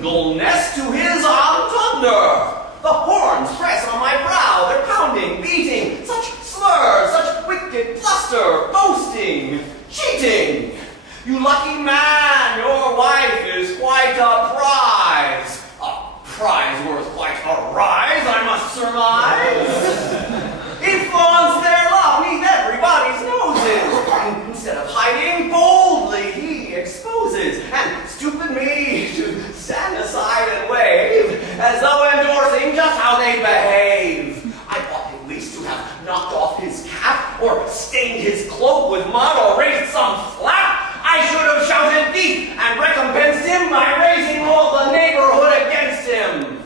singleness to his entendre. The horns press on my brow, they're pounding, beating, such slurs, such wicked bluster, boasting, cheating. You lucky man, your wife is quite a prize. A prize worth quite a rise, I must surmise. He flaunts their love beneath everybody's noses. Instead of hiding, boldly he exposes. And stupid me to stand aside and wave, as though endorsing just how they behave. I ought at least to have knocked off his cap, or stained his cloak with mud, or raised some flap. I should have shouted thief and recompensed him by raising all the neighborhood against him.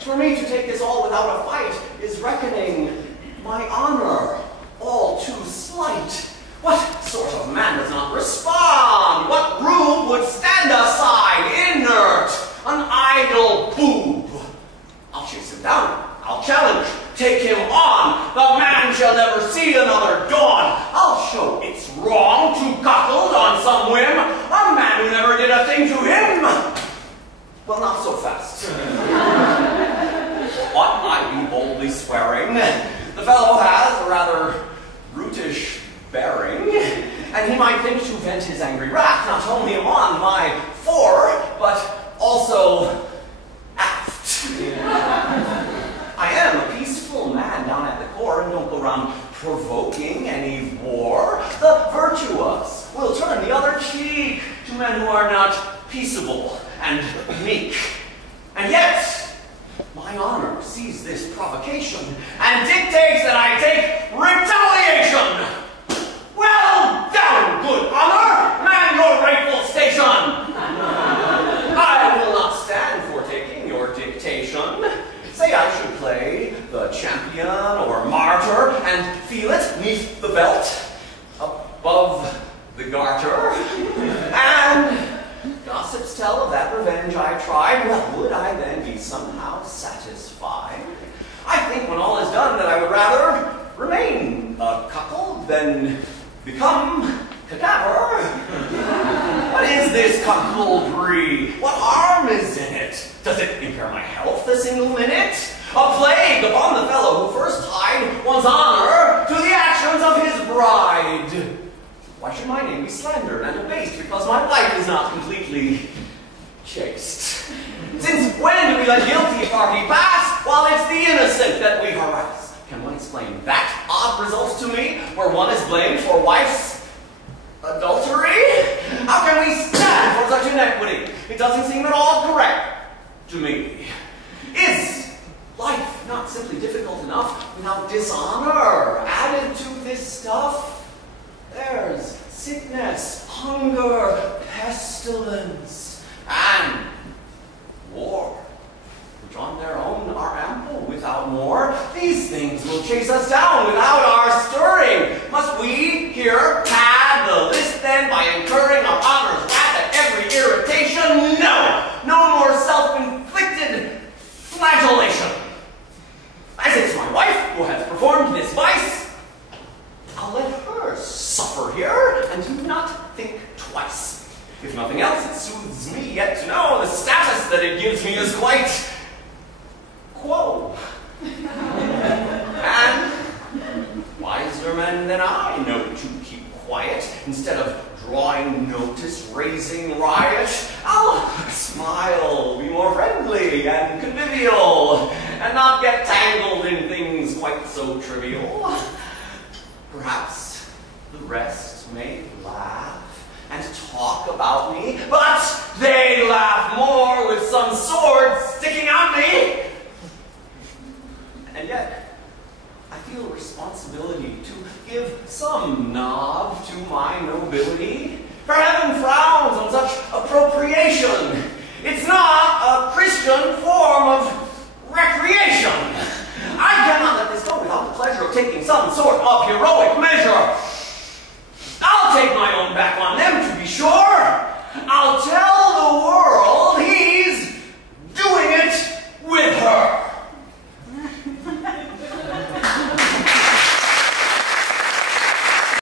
For me to take this all without a fight is reckoning my honor all too slight. What sort of man does not respond? What rube would stand aside, inert, an idle boob? I'll chase him down, I'll challenge, take him on. The man shall never see another dawn. I'll show it's wrong to cuckold on some whim a man who never did a thing to him. Well, not so fast. Ought I be boldly swearing? The fellow has a rather brutish bearing, and he might think to vent his angry wrath not only on my fore, but also aft. I am a peaceful man down at the core, and don't go around provoking any war. The virtuous will turn the other cheek to men who are not peaceable and meek. And yet, my honor sees this provocation and dictates that I take retaliation. Well done, good honor! Man your rightful station! I will not stand for taking your dictation. Say I should play the champion or martyr and feel it neath the belt, above the garter, and gossips tell of that revenge I tried. Well, would I then be somehow satisfied? I think when all is done that I would rather remain a cuckold than become cadaver. What is this cuckoldry? What harm is in it? Does it impair my health a single minute? A plague upon the fellow who first tied one's honor to the actions of his bride. Why should my name be slandered and abased because my wife is not completely chaste? Since when do we let guilty party pass while it's the innocent that we harass? Can one explain that odd result to me, where one is blamed for wife's adultery? How can we stand for such inequity? It doesn't seem at all correct to me. Is life not simply difficult enough without dishonor added to this stuff? There's sickness, hunger, pestilence, and war, which on their own are ample without more. These things will chase us down without our stirring. Must we here pad the list then by incurring our honor's wrath at every irritation? No! No more self-inflicted flagellation. As it's my wife who has performed this vice, I'll let her suffer here, and do not think twice. If nothing else, it soothes me yet to know the status that it gives me is quite quo. And wiser men than I know to keep quiet instead of drawing notice, raising riot. I'll smile, be more friendly and convivial, and not get tangled in things quite so trivial. Perhaps the rest may laugh and talk about me, but they laugh more with some sword sticking out me. And yet, I feel a responsibility to give some nod to my nobility. For heaven frowns on such appropriation. It's not a Christian form of recreation. I cannot let this go without the pleasure of taking some sort of heroic measure. I'll take my own back on this.